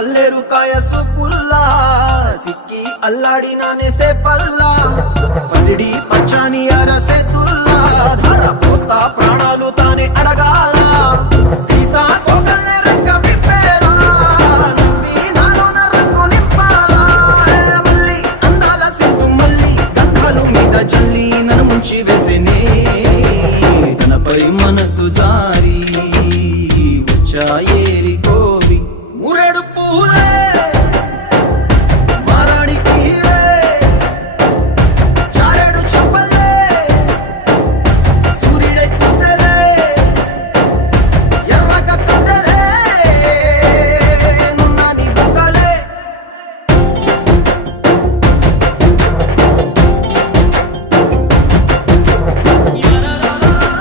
పల్లేరు కాయ సొప్పుల్లా సిక్కి అల్లాడినానే సేపల్లా పసిడి పచ్చాని అరసేతుల్లా ధార పోస్తా ప్రాణాలు తానే అడగాల సీతా కోకల్లే రెక్క విప్పేలా నవ్వి నాలోన రంగు నింపాలా మళ్ళీ అందాల సిగ్గు మళ్ళీ గంధాలు మీద జల్లి నన్ను ముంచి వేసేనే తనపై మనసు జారి